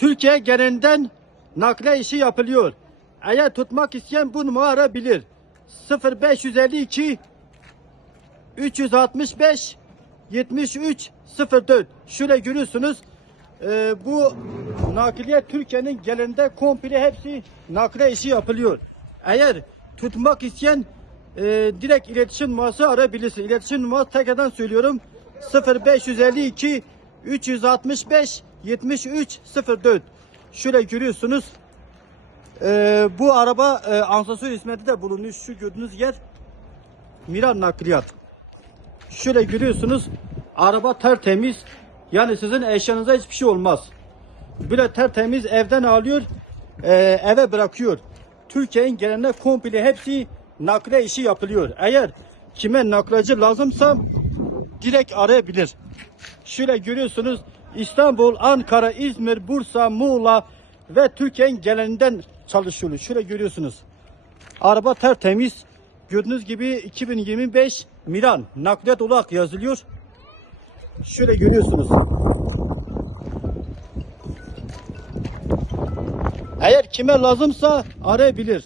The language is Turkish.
Türkiye genelinden nakle işi yapılıyor. Eğer tutmak isteyen bu numara arabilir. 0552 365 73 04 Şöyle görüyorsunuz. Ee, bu nakliye Türkiye'nin genelinde komple hepsi nakle işi yapılıyor. Eğer tutmak isteyen e, direkt iletişim numarası arayabilirsin. İletişim numarası tekrardan söylüyorum. 0552 365 73 04 Şöyle görüyorsunuz. Ee, bu araba e, Ansasör hizmeti de bulunuyor. Şu gördüğünüz yer Miran Nakliyat. Şöyle görüyorsunuz. Araba tertemiz. Yani sizin eşyanıza hiçbir şey olmaz. Böyle tertemiz evden alıyor, e, eve bırakıyor. Türkiye'nin geneline komple hepsi nakle işi yapılıyor. Eğer kime naklacı lazımsa direkt arayabilir. Şöyle görüyorsunuz İstanbul, Ankara, İzmir, Bursa, Muğla ve Türkiye'nin genelinden çalışıyor. Şöyle görüyorsunuz. Araba tertemiz. Gördüğünüz gibi 2025 Milan nakliyat olarak yazılıyor. Şöyle görüyorsunuz. Eğer kime lazımsa arayabilir.